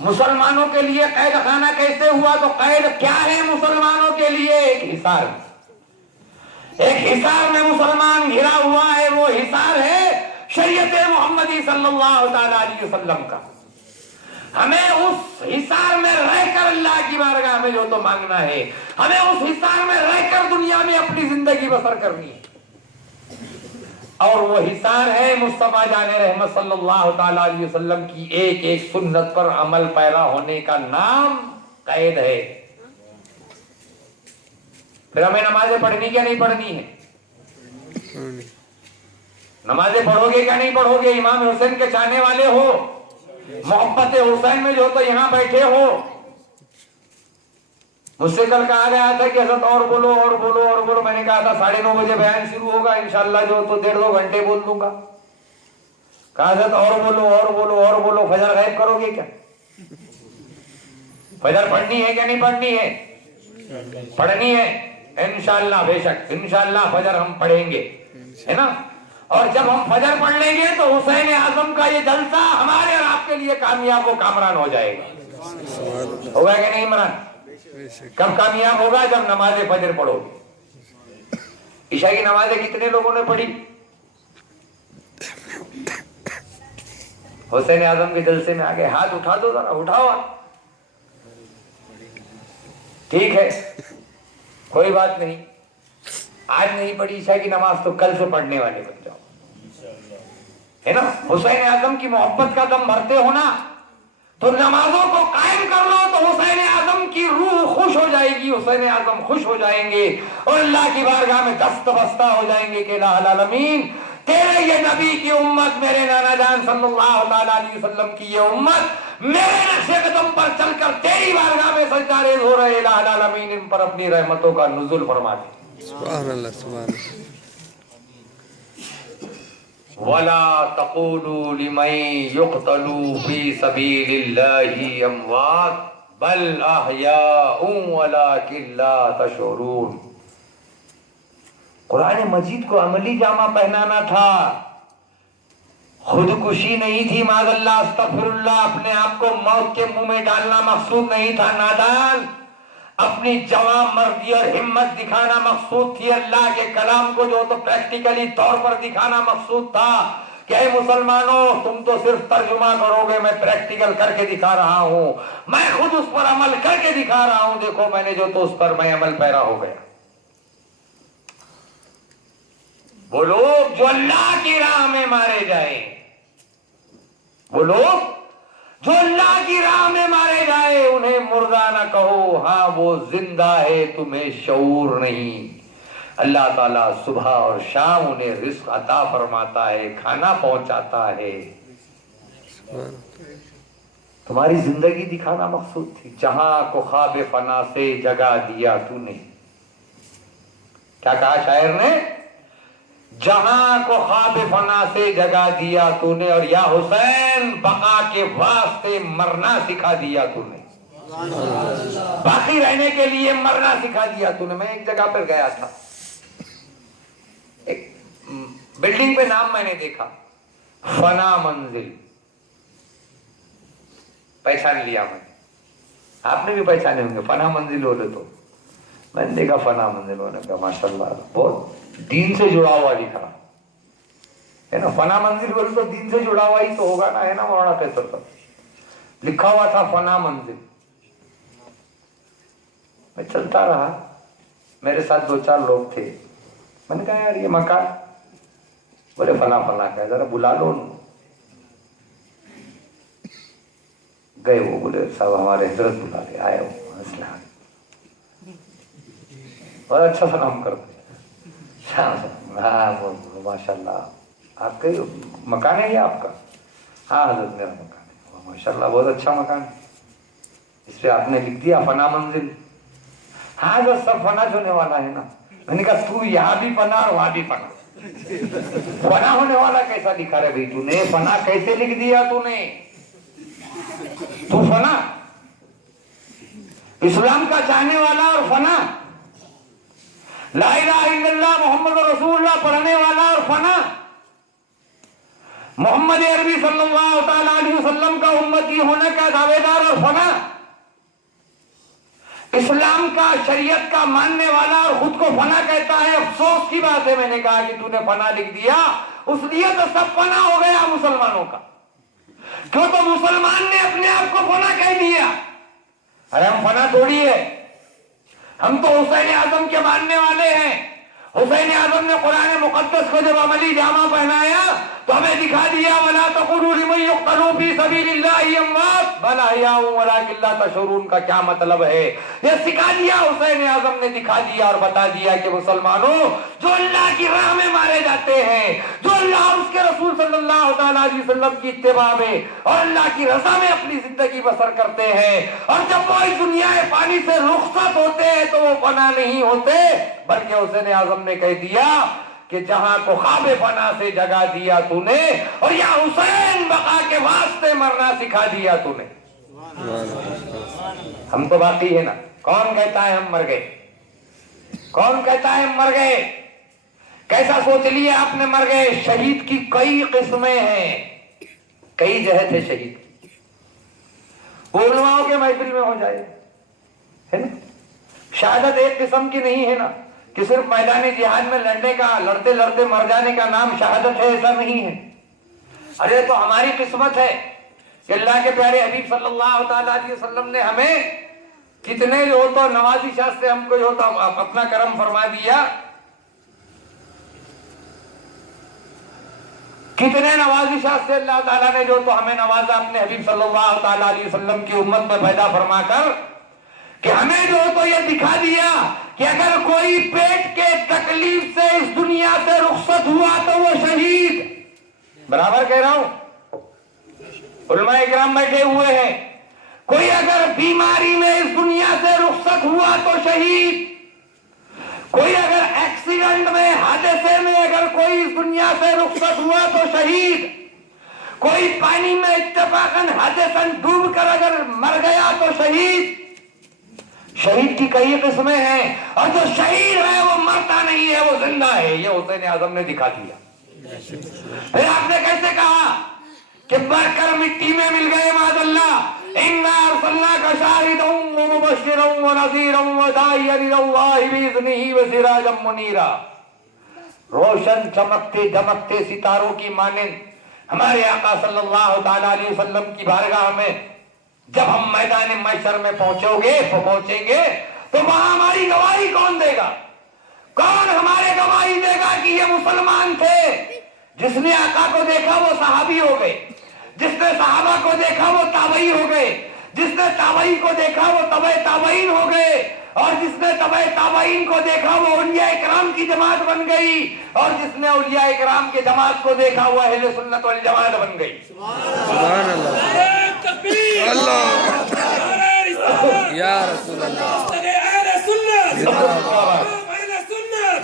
مسلمانوں کے لیے قید خانہ کیسے ہوا؟ تو قید کیا ہے مسلمانوں کے لیے؟ ایک حصار, ایک حصار میں مسلمان گھرا ہوا ہے. وہ حصار ہے شریعت محمدی صلی اللہ تعالی علیہ وسلم کا. ہمیں اس حصار میں رہ کر اللہ کی بارگاہ میں جو تو مانگنا ہے, ہمیں اس حصار میں رہ کر دنیا میں اپنی زندگی بسر کرنی ہے. اور وہ حصار ہے مصطفیٰ جان رحمت صلی اللہ تعالی علیہ وسلم کی ایک ایک سنت پر عمل پیرا ہونے کا نام قید ہے. پھر ہمیں نمازیں پڑھنی کیا نہیں پڑھنی ہے؟ نمازیں پڑھو گے کیا نہیں پڑھو گے؟ امام حسین کے چاہنے والے ہو, محبت حسین میں جو تو یہاں بیٹھے ہو. مجھ سے کل کہا گیا تھا کہ حضرت اور بولو اور بولو اور بولو. میں نے کہا تھا 9:30 بجے بیان شروع ہوگا, انشاءاللہ جو تو 1.5-2 گھنٹے بول دوں گا. کہا حضرت اور بولو اور بولو اور بولو. فجر غائب کرو گے کیا؟ فجر پڑھنی ہے کیا نہیں پڑھنی ہے؟ پڑھنی ہے انشاءاللہ, بے شک انشاءاللہ فجر ہم پڑھیں گے, ہے نا. اور جب ہم فجر پڑھ لیں گے تو حسین اعظم کا یہ جلسہ ہمارے اور آپ کے لیے کامیاب و کامران ہو جائے گا. ہوگا کہ نہیں عمران؟ کب کامیاب ہوگا؟ جب نماز فجر پڑھو گے. عشاء کی نمازیں کتنے لوگوں نے پڑھی؟ حسین اعظم کے جلسے میں آگے ہاتھ اٹھا دو ذرا, اٹھاؤ. ٹھیک ہے, کوئی بات نہیں. آج نہیں پڑھی عشاء کی نماز تو کل سے پڑھنے والے بن جاؤ, ہے نا. حسین اعظم کی محبت کا دم بھرتے ہو نا, تو نمازوں کو قائم کر لو تو حسین اعظم کی روح خوش ہو جائے گی, حسین اعظم خوش ہو جائیں گے اور اللہ کی بارگاہ میں دست بستہ ہو جائیں گے کہ الہ العالمین تیرے یہ نبی کی امت, میرے نانا جان صلی اللہ تعالی علیہ وسلم کی یہ امت میرے نقش قدم پر چل کر تیری بارگاہ میں سجدہ ریز ہو رہے. الہ العالمین ان پر اپنی رحمتوں کا نزول فرما دے. سبحان اللہ, سبحان اللہ. وَلَا تَقُولُوا لِمَن يُقْتَلُوا فِي سَبِيلِ اللَّهِ أَمْوَاتٌ بَلْ أَحْيَاءٌ وَلَكِن لَا تَشْعُرُونَ. قرآن مجید کو عملی جامہ پہنانا تھا, خودکشی نہیں تھی. معاذ اللہ, استغفر اللہ, اپنے آپ کو موت کے منہ میں ڈالنا مقصود نہیں تھا. نادان, اپنی جوان مردی اور ہمت دکھانا مقصود تھی، اللہ کے کلام کو جو تو پریکٹیکلی طور پر دکھانا مقصود تھا کہ اے مسلمانوں تم تو صرف ترجمہ کرو گے، میں پریکٹیکل کر کے دکھا رہا ہوں، میں خود اس پر عمل کر کے دکھا رہا ہوں، دیکھو میں نے جو تو اس پر میں عمل پیرا ہو گیا۔ وہ لوگ جو اللہ کی راہ میں مارے جائیں، وہ لوگ جو اللہ کی راہ میں مارے جائے انہیں مردہ نہ کہو، ہاں وہ زندہ ہے تمہیں شعور نہیں۔ اللہ تعالیٰ صبح اور شام انہیں رزق عطا فرماتا ہے، کھانا پہنچاتا ہے۔ تمہاری زندگی دکھانا مقصود تھی، جہاں کو خواب فنا سے جگا دیا تو نے۔ کیا کہا شاعر نے؟ جہاں کو خواب فنا سے جگا دیا تو نے، اور یا حسین بقا کے واسطے مرنا سکھا دیا تو نے، باقی رہنے کے لیے مرنا سکھا دیا تو نے۔ میں ایک جگہ پر گیا تھا، ایک بلڈنگ پہ نام میں نے دیکھا، فنا منزل، پہچان لیا میں نے، آپ نے بھی پہچانے ہوں گے، فنا منزل بولے تو میں نے دیکھا فنا منزل ہونے کا، ماشاءاللہ بہت دین سے جڑا ہوا لکھا ہے نا، فنا منزل بولے تو دین سے جڑا ہوا ہی تو ہوگا نا، ہے نا مولانا فیصل صاحب، لکھا ہوا تھا فنا منزل۔ میں چلتا رہا، میرے ساتھ 2-4 لوگ تھے، میں نے کہا یار یہ مکان، بولے فلاں فلاں کا ہے، ذرا بلا لو۔ گئے، وہ بولے صاحب ہمارے حضرت بلا لے، آئے وہ اسلام، بہت اچھا سلام کرتے، ہاں ماشاء اللہ آپ کا مکان ہے یہ آپ کا؟ ہاں حضرت میرا مکان ہے۔ ماشاء اللہ بہت اچھا مکان ہے، اس پہ آپ نے لکھ دیا فنا منزل۔ ہاں حضرت سب فنا ہونے والا ہے نا۔ میں نے کہا تو یہاں بھی فنا اور وہاں بھی فنا، فنا ہونے والا کیسا لکھا رہے بھائی، تو نے فنا کیسے لکھ دیا؟ تو فنا اسلام کا چاہنے والا اور فنا، لا الہ الا اللہ محمد رسول اللہ پڑھنے والا اور فنا، محمد عربی صلی اللہ تعالی علیہ وسلم کا امتی ہونے کا دعوے دار اور فنا، اسلام کا شریعت کا ماننے والا اور خود کو فنا کہتا ہے۔ افسوس کی بات ہے، میں نے کہا کہ تو نے فنا لکھ دیا، اس لیے تو سب فنا ہو گیا مسلمانوں کا، کیوں تو مسلمان نے اپنے آپ کو فنا کہہ دیا۔ ارے ہم فنا تھوڑی ہے، ہم تو حسین اعظم کے ماننے والے ہیں۔ حسین اعظم نے قرآن مقدس کو جب عملی جامہ پہنایا تو ہمیں دکھا دیا وَلَا تَقُولُوا لِمَن يُقْتَلُ فِي سَبِيلِ اللَّهِ أَمْوَاتٌ بَلْ أَحْيَاءٌ وَلَٰكِن لَّا تَشْعُرُونَ کا کیا مطلب ہے، یہ سکھا دیا حسین اعظم نے، دکھا دیا اور بتا دیا کہ مسلمانوں جو اللہ کی راہ میں مارے جاتے ہیں، جو اللہ اور اس کے رسول صلی اللہ تعالیٰ علیہ وسلم کی اتباع میں اور اللہ کی رضا میں اپنی زندگی بسر کرتے ہیں، اور جب وہ اس دنیا پانی سے رخصت ہوتے ہیں تو وہ فنا نہیں ہوتے، بلکہ حسین اعظم نے کہہ دیا کہ جہاں کو خواب فنا سے جگا دیا تو نے، اور یا حسین بقا کے واسطے مرنا سکھا دیا تو نے۔ ہم تو باقی ہے نا، کون کہتا ہے ہم مر گئے؟ کون کہتا ہے ہم مر گئے؟ کیسا سوچ لیا آپ نے مر گئے؟ شہید کی کئی قسمیں ہیں، کئی جہت ہے شہید کی، علماؤں کے محفل میں ہو جائے ہے نا، شہادت ایک قسم کی نہیں ہے نا کہ صرف میدان جہاد میں لڑنے کا، لڑتے لڑتے مر جانے کا نام شہادت ہے، ایسا نہیں ہے۔ ارے تو ہماری قسمت ہے کہ اللہ کے پیارے حبیب صلی اللہ تعالیٰ علیہ وسلم نے ہمیں کتنے جو تو نوازشات سے ہم کو جو تو اپنا کرم فرما دیا، کتنے نوازشات سے اللہ تعالیٰ نے جو تو ہمیں نوازا اپنے حبیب صلی اللہ تعالیٰ علیہ وسلم کی امت میں پیدا فرما کر، کہ ہمیں جو تو یہ دکھا دیا کہ اگر کوئی پیٹ کے تکلیف سے اس دنیا سے رخصت ہوا تو وہ شہید، برابر کہہ رہا ہوں، علماء اکرام بیٹھے ہوئے ہیں، کوئی اگر بیماری میں اس دنیا سے رخصت ہوا تو شہید، کوئی اگر ایکسیڈنٹ میں، حادثے میں اگر کوئی اس دنیا سے رخصت ہوا تو شہید، کوئی پانی میں اتفاقاً حادثاً ڈوب کر اگر مر گیا تو شہید۔ شہید کی کئی قسمیں ہیں، اور جو شہید ہے وہ مرتا نہیں ہے، وہ زندہ ہے، یہ حسین اعظم نے دکھا دیا۔ پھر آپ نے کیسے کہا کہ مر کر مٹی میں مل گئے معاذ اللہ، اِنَّا أَرْسَلْنَاكَ شَاهِدًا وَمُبَشِّرًا وَنَذِيرًا وَدَاعِيًا إِلَى اللَّهِ بِإِذْنِهِ وَسِرَاجًا مُنِيرًا. روشن چمکتے دمکتے ستاروں کی مانند ہمارے آقا صلی اللہ تعالیٰ علیہ وسلم کی بارگاہ میں جب ہم میدان محشر میں پہنچیں گے تو وہاں ہماری گواہی کون دے گا؟ کون ہمارے گواہی دے گا کہ یہ مسلمان تھے؟ جس نے آقا کو دیکھا وہ صحابی ہو گئے، جس نے صحابہ کو دیکھا وہ تابعی ہو گئے، جس نے تابعی کو دیکھا وہ تبع تابعین ہو گئے، اور جس نے تبع تابعین کو دیکھا وہ اولیاء کرام کی جماعت بن گئی، اور جس نے اولیاء کرام کے جماعت کو دیکھا وہ اہل سنت والجماعت بن گئی. سبحان اللہ. اللہ یا رسول اللہ.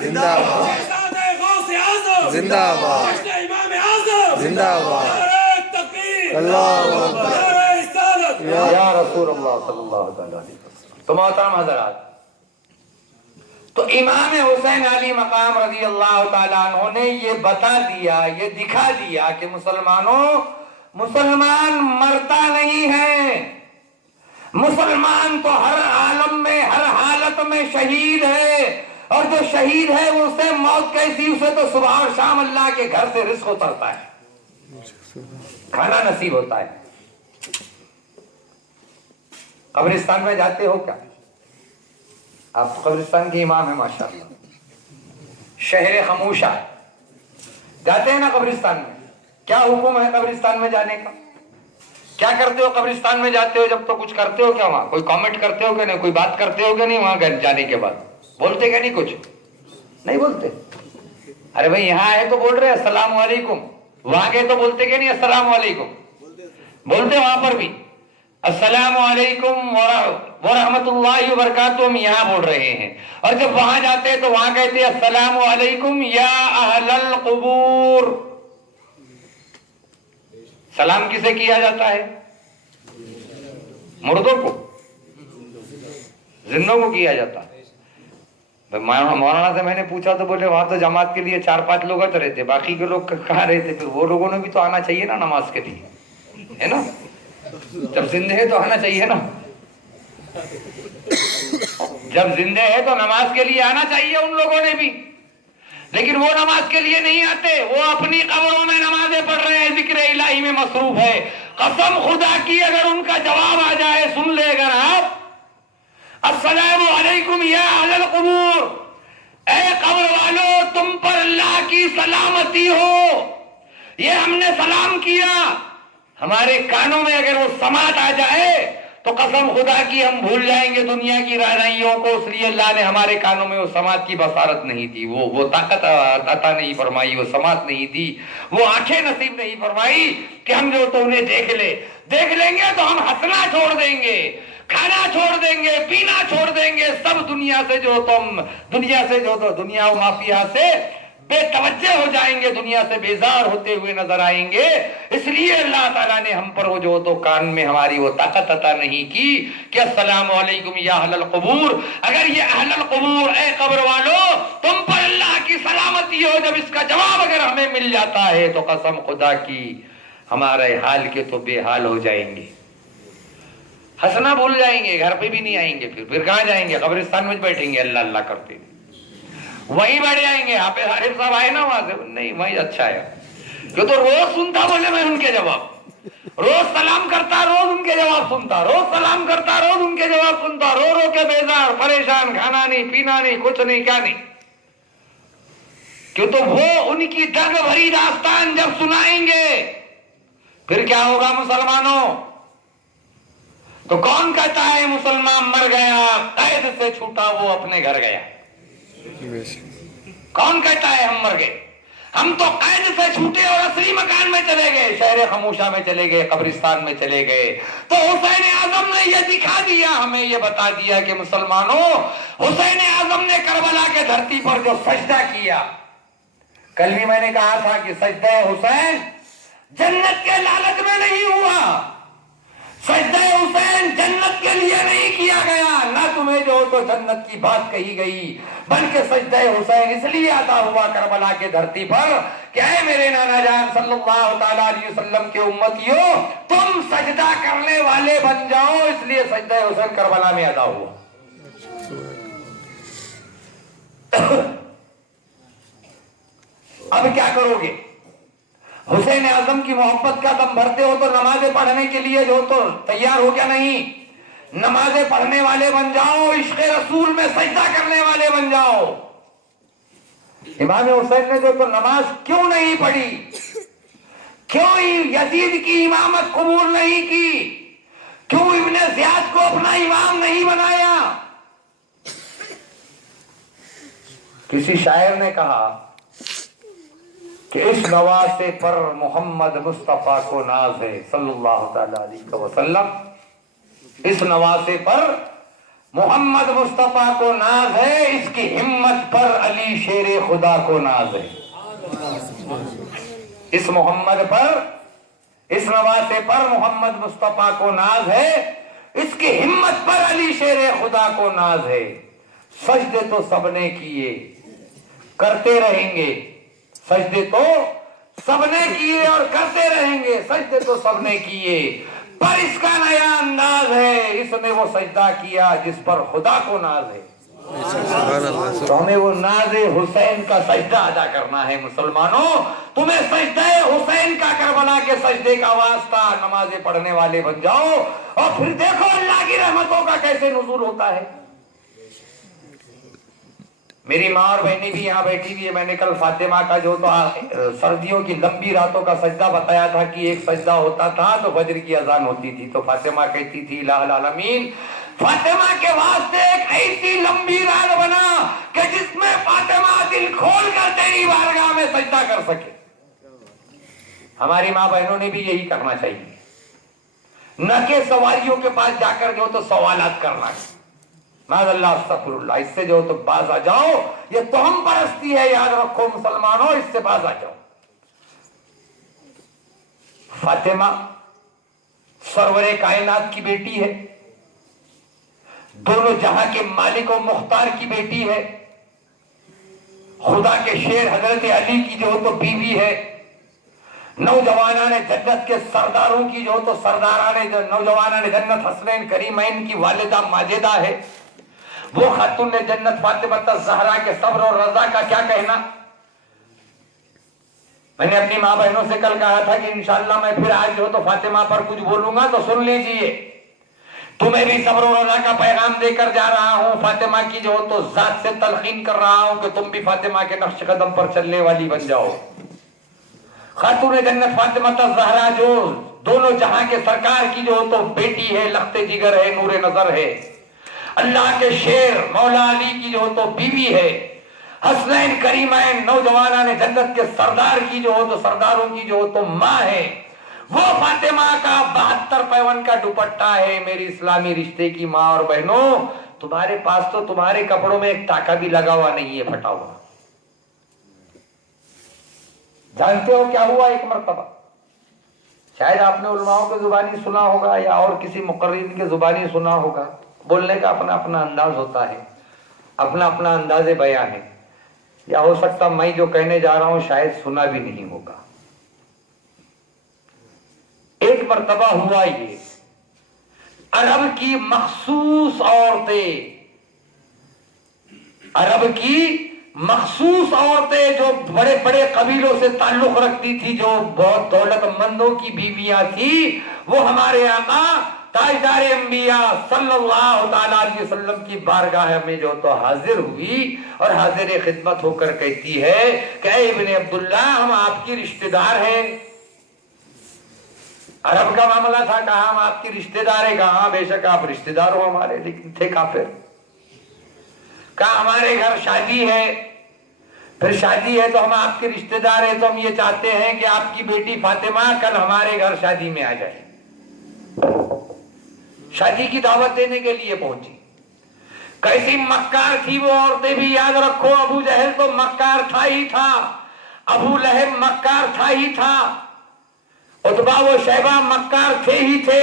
زندہ باد زندہ باد زندہ باد. اللہ یا رسول اللہ صلی اللہ علیہ وسلم. تو محترم حضرات، تو امام حسین علی مقام رضی اللہ تعالیٰ عنہ نے یہ بتا دیا، یہ دکھا دیا کہ مسلمان مرتا نہیں ہے. مسلمان تو ہر عالم میں ہر حالت میں شہید ہے، اور جو شہید ہے وہ اسے موت کیسی، اسے تو صبح اور شام اللہ کے گھر سے رزق اترتا ہے، کھانا نصیب ہوتا ہے. قبرستان میں جاتے ہو کیا؟ آپ تو قبرستان کے امام ہیں ماشاءاللہ. شہر خموشہ جاتے ہیں نا قبرستان میں؟ کیا حکم ہے قبرستان میں جانے کا؟ کیا کرتے ہو قبرستان میں جاتے ہو؟ جب تو کچھ کرتے ہو کیا وہاں؟ کوئی کامنٹ کرتے ہو کہ نہیں؟ کوئی بات کرتے ہو کہ نہیں وہاں جانے کے بعد؟ بولتے کہ نہیں؟ کچھ نہیں بولتے؟ ارے بھائی یہاں ہے تو بول رہے السلام علیکم، وہاں گئے تو بولتے کہ نہیں السلام علیکم؟ بولتے وہاں پر بھی السلام علیکم ورحمۃ اللہ وبرکاتہ، ہم یہاں بول رہے ہیں. اور جب وہاں جاتے ہیں تو وہاں کہتے ہیں السلام علیکم یا اہل القبور. سلام کسے کیا جاتا ہے؟ مردوں کو، زندوں کو کیا جاتا ہے. مولانا سے میں نے پوچھا تو بولے وہاں تو جماعت کے لیے 4-5 لوگ آتے رہتے، باقی کے لوگ کہاں رہتے؟ پھر وہ لوگوں نے بھی تو آنا چاہیے نا نماز کے لیے، ہے نا؟ جب زندے ہے تو آنا چاہیے نا، جب زندے ہے تو نماز کے لیے آنا چاہیے ان لوگوں نے بھی. لیکن وہ نماز کے لیے نہیں آتے، وہ اپنی قبروں میں نمازیں پڑھ رہے ہیں، ذکر الہی میں مصروف ہے. قسم خدا کی اگر ان کا جواب آ جائے، سن لے اگر آپ، السلام علیکم یا اہل القبور، اے قبر والو تم پر اللہ کی سلامتی ہو، یہ ہم نے سلام کیا، ہمارے کانوں میں اگر وہ سماعت آ جائے تو قسم خدا کی ہم بھول جائیں گے دنیا کی رہنائیوں کو. اس لیے اللہ نے ہمارے کانوں میں وہ سماعت کی بصارت نہیں دی، وہ طاقت عطا نہیں فرمائی، وہ سماعت نہیں دی، وہ آنکھیں نصیب نہیں فرمائی کہ ہم جو تو انہیں دیکھ لیں گے تو ہم ہنسنا چھوڑ دیں گے، کھانا چھوڑ دیں گے، پینا چھوڑ دیں گے، سب دنیا سے جو دنیا و مافیا سے بے توجہ ہو جائیں گے، دنیا سے بیزار ہوتے ہوئے نظر آئیں گے. اس لیے اللہ تعالیٰ نے ہم پر وہ جو تو کان میں ہماری وہ طاقت عطا نہیں کی کہ السلام علیکم یا اہل القبور. اگر یہ اہل القبور، اے قبر والو تم پر اللہ کی سلامتی ہو، جب اس کا جواب اگر ہمیں مل جاتا ہے تو قسم خدا کی ہمارے حال کے تو بے حال ہو جائیں گے، ہنسنا بھول جائیں گے، گھر پہ بھی نہیں آئیں گے. پھر کہاں جائیں گے؟ قبرستان میں بیٹھیں گے اللہ اللہ کرتے، وہیں بیٹھ جائیں گے. آپ حارث صاحب آئے نا وہاں سے، نہیں وہیں اچھا ہے، کیوں تو روز سنتا بولے میں ان کے جواب، روز سلام کرتا روز ان کے جواب سنتا، روز سلام کرتا روز ان کے جواب سنتا، رو رو کے بیزار پریشان، کھانا نہیں پینا نہیں کچھ نہیں کیا نہیں. کیوں تو وہ ان کی درد بھری داستان جب سنائیں گے پھر کیا ہوگا مسلمانوں؟ تو کون کہتا ہے مسلمان مر گیا، قید سے چھوٹا وہ اپنے گھر گیا؟ کون کہتا ہے ہم مر گئے؟ ہم تو قید سے چھوٹے اور اصلی مکان میں چلے گئے، شہر خموشہ میں چلے گئے، قبرستان میں چلے گئے. تو حسین اعظم نے یہ دکھا دیا، ہمیں یہ بتا دیا کہ مسلمانوں، حسین اعظم نے کربلا کے دھرتی پر جو سجدہ کیا، کل بھی میں نے کہا تھا کہ سجدہ حسین جنت کے لالچ میں نہیں ہوا، سجدہ حسین جنت کے لیے نہیں کیا گیا، نہ تمہیں جو تو جنت کی بات کہی گئی، بلکہ سجدہ حسین اس لیے عطا ہوا کربلا کے دھرتی پر کہ اے میرے نانا جان صلی اللہ تعالیٰ علیہ وسلم کے امتیوں، تم سجدہ کرنے والے بن جاؤ، اس لیے سجدہ حسین کربلا میں ادا ہوا۔ اب کیا کرو گے؟ حسین اعظم کی محبت کا دم بھرتے ہو تو نمازیں پڑھنے کے لیے جو تو تیار ہو کیا نہیں؟ نمازیں پڑھنے والے بن جاؤ، عشق رسول میں سجدہ کرنے والے بن جاؤ۔ امام حسین نے جو تو نماز کیوں نہیں پڑھی؟ کیوں یزید کی امامت قبول نہیں کی؟ کیوں ابن زیاد کو اپنا امام نہیں بنایا؟ کسی شاعر نے کہا کہ اس نواسے پر محمد مصطفیٰ کو ناز ہے صلی اللہ تعالی علیہ وسلم، اس نواسے پر محمد مصطفیٰ کو ناز ہے، اس کی ہمت پر علی شیر خدا کو ناز ہے۔ اس محمد پر، اس نواسے پر محمد مصطفیٰ کو ناز ہے، اس کی ہمت پر علی شیر خدا کو ناز ہے۔ سجدے تو سب نے کیے، کرتے رہیں گے، سجدے تو سب نے کیے اور کرتے رہیں گے، سجدے تو سب نے کیے، پر اس کا نیا انداز ہے، اس نے وہ سجدہ کیا جس پر خدا کو ناز ہے۔ تو ہمیں وہ ناز حسین کا سجدہ ادا کرنا ہے مسلمانوں۔ تمہیں سجدہ حسین کا کربلا کے سجدے کا واسطہ، نمازیں پڑھنے والے بن جاؤ، اور پھر دیکھو اللہ کی رحمتوں کا کیسے نزول ہوتا ہے۔ میری ماں اور بہنی بھی یہاں بیٹھی ہوئی ہے۔ میں نے کل فاطمہ کا جو تو سردیوں کی لمبی راتوں کا سجدہ بتایا تھا کہ ایک سجدہ ہوتا تھا تو فجر کی اذان ہوتی تھی تو فاطمہ کہتی تھی الہ العالمین فاطمہ کے واسطے ایک ایسی لمبی رات بنا کہ جس میں فاطمہ دل کھول کر تیری بارگاہ میں سجدہ کر سکے۔ ہماری ماں بہنوں نے بھی یہی کرنا چاہیے، نہ کہ سواریوں کے پاس جا کر جو تو سوالات کرنا ہے۔ معاذ اللہ استغفر اللہ، اس سے جو تو باز آ جاؤ، یہ توہم پرستی ہے، یاد رکھو مسلمانوں، اس سے باز آ جاؤ۔ فاطمہ سرور کائنات کی بیٹی ہے، دونوں جہاں کے مالک و مختار کی بیٹی ہے، خدا کے شیر حضرت علی کی جو تو بیوی ہے، نوجوانان جنت کے سرداروں کی جو تو نوجوانان جنت حسنین کریمین کی والدہ ماجدہ ہے، وہ خاتون جنت فاطمہ الزہرا کے صبر اور رضا کا کیا کہنا۔ میں نے اپنی ماں بہنوں سے کل کہا تھا کہ انشاءاللہ میں پھر آج جو تو فاطمہ پر کچھ بولوں گا تو سن لیجئے، تمہیں بھی صبر و رضا کا پیغام دے کر جا رہا ہوں، فاطمہ کی جو تو ذات سے تلقین کر رہا ہوں کہ تم بھی فاطمہ کے نقش قدم پر چلنے والی بن جاؤ۔ خاتون جنت فاطمہ الزہرا جو دونوں جہاں کے سرکار کی جو تو بیٹی ہے، لخت جگر ہے، نور نظر ہے، اللہ کے شیر مولا علی کی جو تو بیوی ہے، حسنین کریمین نوجوانان جنت کے سردار کی جو تو سرداروں کی جو تو ماں ہے، وہ فاطمہ کا 72 پیون کا دوپٹہ ہے۔ میری اسلامی رشتے کی ماں اور بہنوں، تمہارے پاس تو تمہارے کپڑوں میں ایک ٹاکا بھی لگا ہوا نہیں ہے، پھٹا ہوا۔ جانتے ہو کیا ہوا؟ ایک مرتبہ شاید آپ نے علماءوں کے زبانی سنا ہوگا یا اور کسی مقررین کے زبانی سنا ہوگا، بولنے کا اپنا اپنا انداز ہوتا ہے، اپنا اپنا انداز بیان ہے، یا ہو سکتا میں جو کہنے جا رہا ہوں شاید سنا بھی نہیں ہوگا۔ ایک مرتبہ ہوا یہ، عرب کی مخصوص عورتیں، عرب کی مخصوص عورتیں جو بڑے بڑے قبیلوں سے تعلق رکھتی تھی، جو بہت دولت مندوں کی بیویاں تھی، وہ ہمارے آقا تاجدار انبیاء صلی اللہ تعالیٰ علیہ وسلم کی بارگاہ میں جو تو حاضر ہوئی اور حاضر خدمت ہو کر کہتی ہے کہ اے ابن عبداللہ، ہم آپ کی رشتہ دار ہیں۔ عرب کا معاملہ تھا، کہا ہم آپ کی رشتہ دار ہیں، کہا بے شک آپ رشتہ دار ہو ہمارے، لیکن تھے کافر۔ کہا ہمارے گھر شادی ہے، پھر شادی ہے تو ہم آپ کے رشتہ دار ہیں، تو ہم یہ چاہتے ہیں کہ آپ کی بیٹی فاطمہ کل ہمارے گھر شادی میں آ جائے۔ شادی کی دعوت دینے کے لیے پہنچی۔ کیسی مکار تھی وہ عورتیں بھی، یاد رکھو، ابو جہل تو مکار تھا ہی تھا، ابو لہب مکار تھا ہی تھا، عتبہ و شیبہ مکار تھے ہی تھے،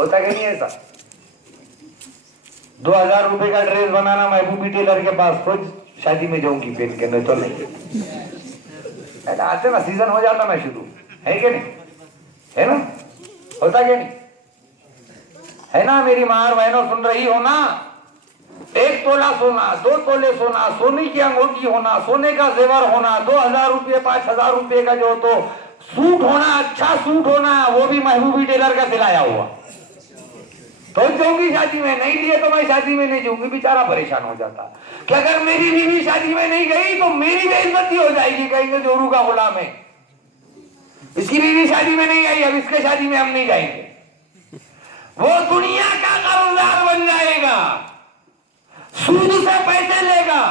ہوتا کہ نہیں ایسا؟ 2000 روپے کا ڈریس بنانا محبوبی ٹیلر کے پاس، خود شادی میں جاؤں گی پہن کے، نہیں تو نہیں آتے نا، سیزن ہو جاتا نا شروع، ہے کہ نہیں؟ ہے نا؟ ہوتا کہ نہیں؟ ہے نا؟ میری ماں اور بہنوں سن رہی ہو نا؟ 1 تولہ سونا، 2 تولے سونا، سونے کی انگوٹھی ہونا، سونے کا زیور ہونا، 2000 روپے 5000 روپے کا جو تو سوٹ ہونا، اچھا سوٹ ہونا، وہ بھی محبوبی ٹیلر کا سلایا ہوا، تو جاؤں گی شادی میں، نہیں لیے تو میں شادی میں نہیں جاؤں گی۔ بیچارہ پریشان ہو جاتا کہ اگر میری بیوی شادی میں نہیں گئی تو میری بے عزتی ہو جائے گی، کہیں گے جورو کا غلام ہے، اس کی بیوی شادی میں نہیں آئی، اب اس کے شادی میں ہم نہیں جائیں گے۔ وہ دنیا کا قرضدار بن جائے گا، سود سے پیسے لے گا،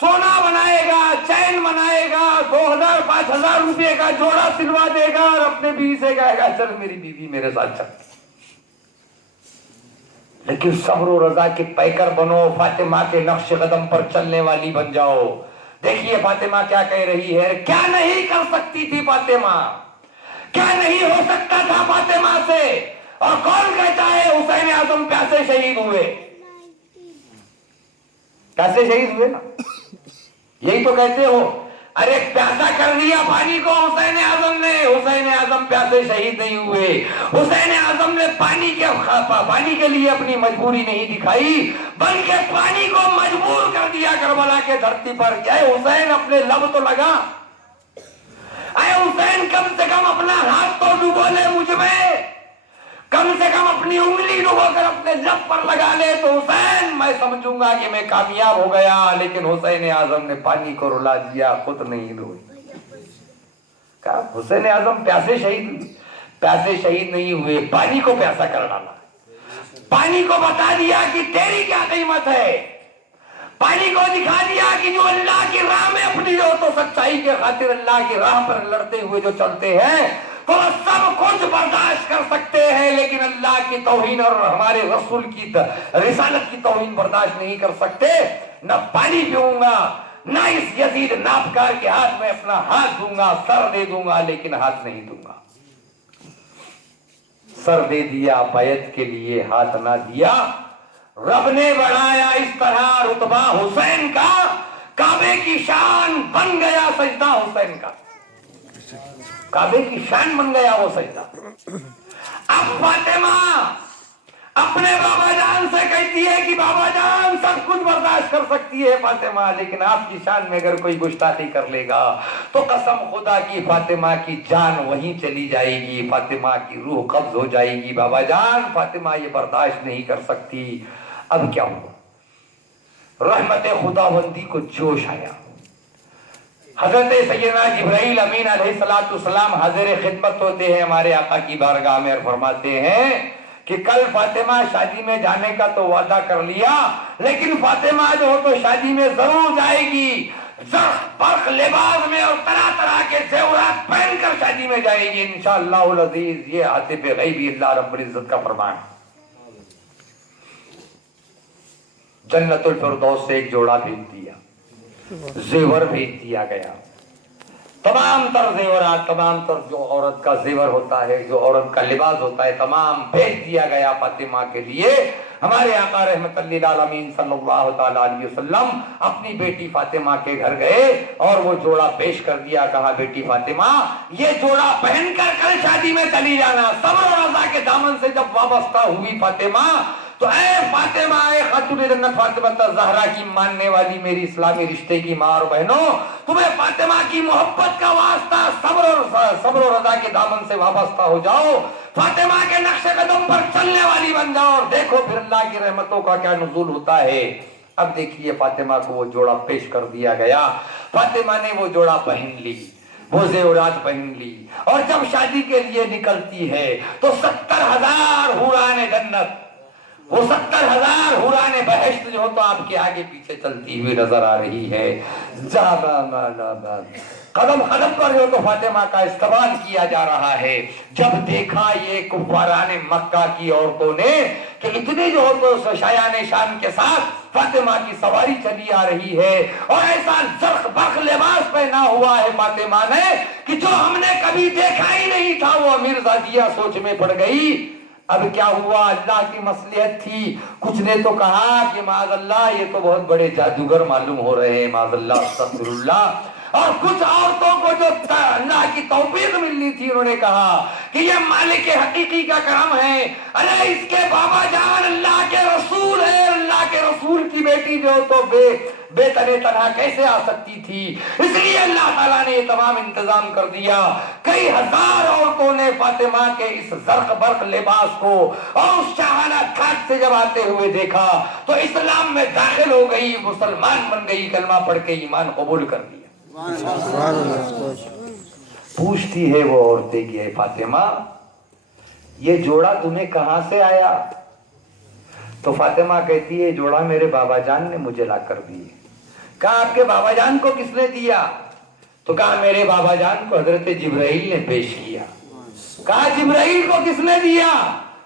سونا بنائے گا، چین بنائے گا، 2000 5000 روپے کا جوڑا سلوا دے گا اور اپنے بیوی سے کہے گا چل میری بیوی میرے ساتھ چل۔ لیکن صبر و رضا کے پیکر بنو، فاطمہ کے نقش قدم پر چلنے والی بن جاؤ۔ دیکھیے فاطمہ کیا کہہ رہی ہے، کیا نہیں کر سکتی تھی فاطمہ، کیا نہیں ہو سکتا تھا فاطمہ سے، اور کون کہتا ہے حسین اعظم پیاسے شہید ہوئے؟ پیاسے شہید ہوئے نا، یہی تو کہتے ہو، ارے پیاسا کر دیا پانی کو حسین اعظم نے، حسین اعظم پیاسے شہید نہیں ہوئے۔ حسین اعظم نے پانی کے لیے اپنی مجبوری نہیں دکھائی، بلکہ پانی کو مجبور کر دیا کربلا کے دھرتی پر۔ اے حسین اپنے لب تو لگا، اے حسین کم سے کم اپنا ہاتھ تو ڈبو لے مجھ میں، کم سے کم اپنی انگلی ڈبو کر اپنے لب پر لگا لے تو حسین میں سمجھوں گا کہ میں کامیاب ہو گیا۔ لیکن حسین اعظم نے پانی کو رلا دیا، خود نہیں روئی۔ کہا حسین اعظم پیاسے شہید نہیں ہوئے، پانی کو پیاسا کر ڈالا، پانی کو بتا دیا کہ تیری کیا قیمت ہے، پانی کو دکھا دیا کہ جو اللہ کی راہ میں اپنی جو تو سچائی کے خاطر اللہ کی راہ پر لڑتے ہوئے جو چلتے ہیں تو وہ سب کچھ برداشت کر سکتے ہیں، لیکن اللہ کی توہین اور ہمارے رسول کی رسالت کی توہین برداشت نہیں کر سکتے۔ نہ پانی پیوں گا، نہ اس یزید نابکار کے ہاتھ میں اپنا ہاتھ دوں گا، سر دے دوں گا لیکن ہاتھ نہیں دوں گا۔ سر دے دیا بیعت کے لیے، ہاتھ نہ دیا۔ رب نے بڑھایا اس طرح رتبہ حسین کا، کعبے کی شان بن گیا سجدہ حسین کا، کعبے کی شان بن گیا وہ سجدہ۔ اب فاطمہ اپنے بابا جان سے کہتی ہے کہ بابا جان سب کچھ برداشت کر سکتی ہے فاطمہ، لیکن آپ کی شان میں اگر کوئی گستاخی کر لے گا تو قسم خدا کی فاطمہ کی جان وہیں چلی جائے گی، فاطمہ کی روح قبض ہو جائے گی۔ بابا جان فاطمہ یہ برداشت نہیں کر سکتی۔ اب کیا ہوا؟ رحمت خداوندی کو جوش آیا۔ حضرت سیدنا جبرائیل امین علیہ السلام حاضر خدمت ہوتے ہیں ہمارے آقا کی بارگاہ میں اور فرماتے ہیں کہ کل فاطمہ شادی میں جانے کا تو وعدہ کر لیا، لیکن فاطمہ جو ہو تو شادی میں ضرور جائے گی، زرق برق لباس میں اور طرح طرح کے زیورات پہن کر شادی میں جائے گی انشاءاللہ العزیز۔ یہ عاطف غیبی اللہ رب العزت کا فرمان۔ جنت الفردوس سے ایک جوڑا بھیج دیا، زیور بھیج دیا گیا، تمام تر زیورات، تمام تر جو عورت کا زیور ہوتا ہے، جو عورت کا لباس ہوتا ہے، تمام بھیج دیا گیا فاطمہ کے لیے۔ ہمارے آقا رحمت للعالمین صلی اللہ تعالی علیہ وسلم اپنی بیٹی فاطمہ کے گھر گئے اور وہ جوڑا پیش کر دیا۔ کہا بیٹی فاطمہ یہ جوڑا پہن کر کل شادی میں چلی جانا۔ صبر و رضا کے دامن سے جب وابستہ ہوئی فاطمہ تو اے فاطمہ، اے خاتون جنت فاطمہ الزہرا کی ماننے والی میری اسلامی رشتے کی ماں اور بہنوں، تمہیں فاطمہ کی محبت کا واسطہ، صبر و رضا کے دامن سے وابستہ ہو جاؤ، فاطمہ کے نقش قدم پر چلنے والی بن جاؤ، اور دیکھو پھر اللہ کی رحمتوں کا کیا نزول ہوتا ہے۔ اب دیکھیے فاطمہ کو وہ جوڑا پیش کر دیا گیا، فاطمہ نے وہ جوڑا پہن لی، وہ زیورات پہن لی، اور جب شادی کے لیے نکلتی ہے تو 70,000 حوران جنت، وہ 70,000 حوران بہشت جو تو آپ کے آگے پیچھے چلتی ہوئی نظر آ رہی ہے۔ قدم قدم پر جو تو فاطمہ کا استقبال کیا جا رہا ہے۔ جب دیکھا یہ کفاران مکہ کی عورتوں نے کہ اتنی جو تو شایان شان کے ساتھ فاطمہ کی سواری چلی آ رہی ہے اور ایسا زرق برق لباس پہنا ہوا ہے فاطمہ نے کہ جو ہم نے کبھی دیکھا ہی نہیں تھا، وہ میرزادیہ سوچ میں پڑ گئی۔ اب کیا ہوا؟ اللہ کی مصلحت تھی. کچھ نے تو کہا کہ معاذ اللہ یہ تو بہت بڑے جادوگر معلوم ہو رہے ہیں، معاذ اللہ استغفر اللہ. اور کچھ عورتوں کو جو اللہ کی توفیق ملنی تھی انہوں نے کہا کہ یہ مالک حقیقی کا کرم ہے. ارے اس کے بابا جان اللہ کے رسول ہے، اللہ کے رسول کی بیٹی جو تو بے تنے تنہا کیسے آ سکتی تھی؟ اس لیے اللہ تعالیٰ نے یہ تمام انتظام کر دیا. کئی ہزار عورتوں نے فاطمہ کے اس زرق برق لباس کو اور اس شاہانہ ٹھاٹ سے جب آتے ہوئے دیکھا تو اسلام میں داخل ہو گئی، مسلمان بن گئی، کلمہ پڑھ کے ایمان قبول کر لیا. پوچھتی ہے وہ عورتیں کہ اے فاطمہ یہ جوڑا تمہیں کہاں سے آیا؟ تو فاطمہ کہتی ہے جوڑا میرے بابا جان نے مجھے لا کر دیے. کہا آپ کے بابا جان کو کس نے دیا؟ تو کہا میرے بابا جان کو حضرت جبرائیل نے پیش کیا. کہا جبرائیل کو کس نے دیا؟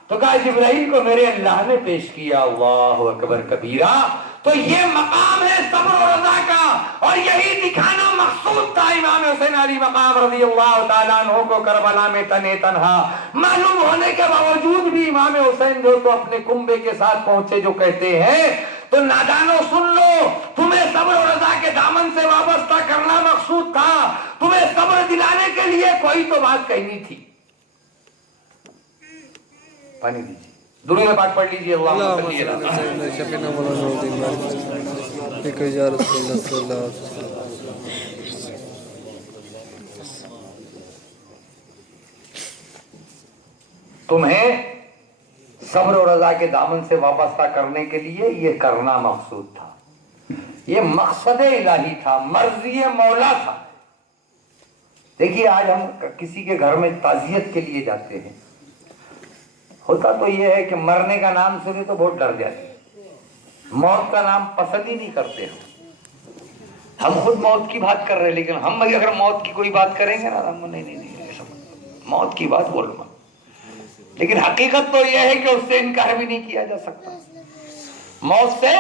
تو کہا جبرائیل کو میرے اللہ نے پیش کیا. اللہ اکبر کبیرہ. تو یہ مقام ہے صبر و رضا کا، اور یہی دکھانا مقصود تھا امام حسین علی مقام رضی اللہ تعالیٰ عنہ کو کربلا میں تنے تنہا معلوم ہونے کے باوجود بھی امام حسین جو تو اپنے کنبے کے ساتھ پہنچے جو کہتے ہیں تو نادانو سن لو، تمہیں صبر و رضا کے دامن سے وابستہ کرنا مقصود تھا، تمہیں صبر دلانے کے لیے کوئی تو بات کہنی تھی. پانی دیجیے، درود پاک پڑھ لیجیے. اللہم صلی علی سیدنا شفیعنا مولانا محمد ایک یا رسول اللہ صلی اللہ علیہ وسلم. تمہیں صبر و رضا کے دامن سے وابستہ کرنے کے لیے یہ کرنا مقصود تھا، یہ مقصد الہی تھا، مرضی مولا تھا. دیکھیے آج ہم کسی کے گھر میں تعزیت کے لیے جاتے ہیں، ہوتا تو یہ ہے کہ مرنے کا نام سنے تو بہت ڈر جاتے ہیں، موت کا نام پسند ہی نہیں کرتے. ہم خود موت کی بات کر رہے ہیں لیکن ہم اگر موت کی کوئی بات کریں گے نا ہم نہیں ایسا موت کی بات بولنا. لیکن حقیقت تو یہ ہے کہ اس سے انکار بھی نہیں کیا جا سکتا، موت سے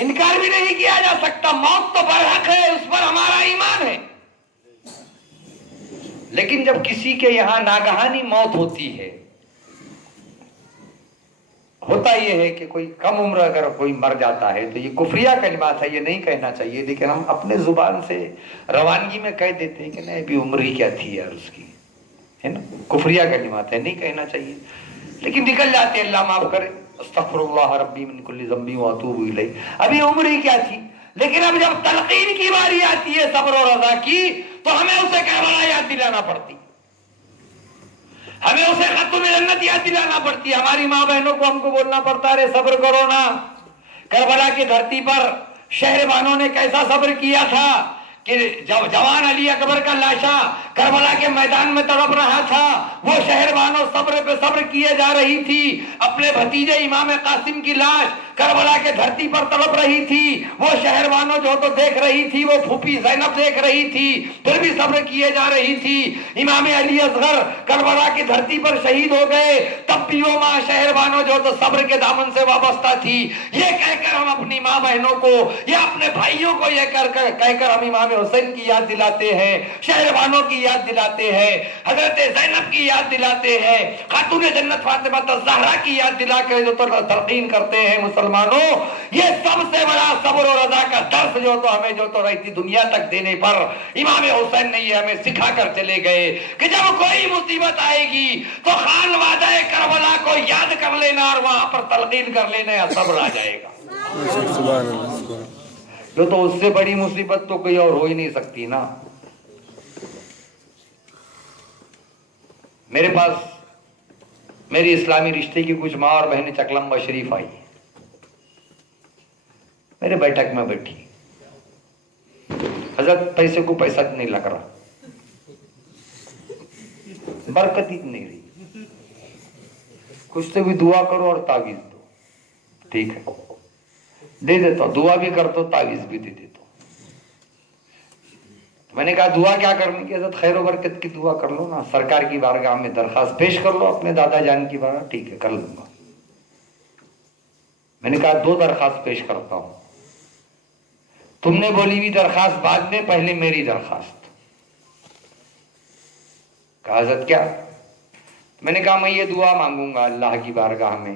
انکار بھی نہیں کیا جا سکتا. موت تو برحق ہے، اس پر ہمارا ایمان ہے. لیکن جب کسی کے یہاں ناگہانی موت ہوتی ہے، ہوتا یہ ہے کہ کوئی کم عمر اگر کوئی مر جاتا ہے تو یہ کفریہ کلمات ہے، یہ نہیں کہنا چاہیے، لیکن ہم اپنے زبان سے روانگی میں کہہ دیتے ہیں کہ نہیں ابھی عمر ہی کیا تھی یار اس کی، ہے نا. کفریہ کلمات ہے، نہیں کہنا چاہیے لیکن نکل جاتے. اللہ معاف کرے، استغفر اللہ ربی من کل ذنب واتوب الیہ. ابھی عمر ہی کیا تھی، لیکن اب جب تلقین کی باری آتی ہے صبر و رضا کی تو ہمیں اسے کربلا یاد دلانا پڑتی، ہمیں اسے ختم جنت یاد دلانا پڑتی. ہماری ماں بہنوں کو ہم کو بولنا پڑتا ہے صبر کرو نا. کربلا کی دھرتی پر شہربانوں نے کیسا صبر کیا تھا کہ جوان علی اکبر کا لاشا کربلا کے میدان میں تڑپ رہا تھا، وہ شہربانوں صبر پہ صبر کیے جا رہی تھی. اپنے بھتیجے امام قاسم کی لاش کربلا کے دھرتی پر تڑپ رہی تھی، وہ شہربانوں جو تو دیکھ رہی تھی، وہ پھوپھی زینب دیکھ رہی تھی، پھر بھی صبر کیے جا رہی تھی. امام علی اصغر کربلا کی دھرتی پر شہید ہو گئے، تب بھی وہ ماں شہربانوں جو تو صبر کے دامن سے وابستہ تھی. یہ کہہ کر ہم اپنی ماں بہنوں کو یا اپنے بھائیوں کو یہ کہہ کر ہم امام حسین کی یاد دلاتے ہیں، شہربانوں کی یاد دلاتے ہیں، حضرت زینب کی یاد دلاتے ہیں، خاتون جنت فاطمہ الزہرا کی یاد دلا کر جو تو تلقین کرتے ہیں. مسلمانوں یہ سب سے بڑا صبر و رضا کا درس جو تو ہمیں جو تو رہتی دنیا تک دینے پر امام حسین نے یہ ہمیں سکھا کر چلے گئے کہ جب کوئی مصیبت آئے گی تو خان وعدہ کربلا کو یاد کر لینا اور وہاں پر تلقین کر لینا یا صبر آ جائے گا. جو تو اس سے بڑی مصیبت تو کوئی اور ہو ہی نہیں سکتی نا. میرے پاس میری اسلامی رشتے کی کچھ ماں اور بہنیں چکلمبا شریف آئی، میرے بیٹھک میں بیٹھی. حضرت پیسے کو پیسہ نہیں لگ رہا، برکت ہی نہیں رہی، کچھ تو بھی دعا کرو اور تعویذ دو. ٹھیک ہے دے دیتا ہوں، دعا بھی کر دو تعویذ بھی دے دیتا ہوں. میں نے کہا دعا کیا کرنے کی حضرت؟ خیر و برکت کی دعا کر لو نا، سرکار کی بارگاہ میں درخواست پیش کر لو اپنے دادا جان کی بارگاہ. ٹھیک ہے کر لوں گا. میں نے کہا 2 درخواست پیش کرتا ہوں، تم نے بولی ہوئی درخواست بعد میں، پہلے میری درخواست. کہا حضرت کیا؟ میں نے کہا میں یہ دعا مانگوں گا اللہ کی بارگاہ میں،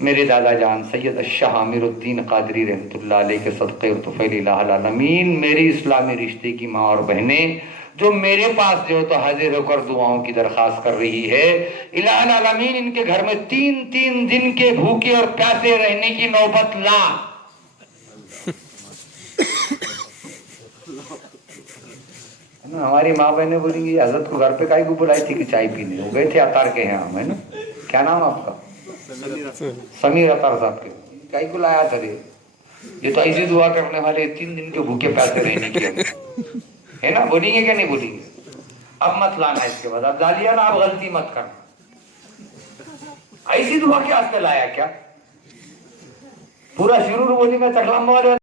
میرے دادا جان سید الشاہ عامر الدین قادری رحمۃ اللہ علیہ کے صدقے اور طفیل الہ العالمین، میری اسلامی رشتے کی ماں اور بہنیں جو میرے پاس جو تو حاضر ہو کر دعاؤں کی درخواست کر رہی ہے، الہ العالمین ان کے گھر میں 3 دن کے بھوکے اور پیاسے رہنے کی نوبت لا۔ ہماری ماں بہنیں بولیں گی حضرت کو گھر پہ کائی کو بلائی تھی کہ چائے پینے، وہ گئے تھے عطار کے یہاں، ہے نا، کیا نام آپ کا؟ سمیر عطار صاحب کے، کائی کو لایا تھا رے؟ یہ تو ایسی دعا کرنے والے 3 دن کے بھوکے پیاسے رہنے کی ہے نا، بولیں گے کہ نہیں بولیں گے؟ اب مت لانا اس کے بعد، اب ڈالیے نا، آپ غلطی مت کرنا۔ ایسی دعا کے واسطے لایا کیا؟ پورا شروع بولیں گا چکلام والے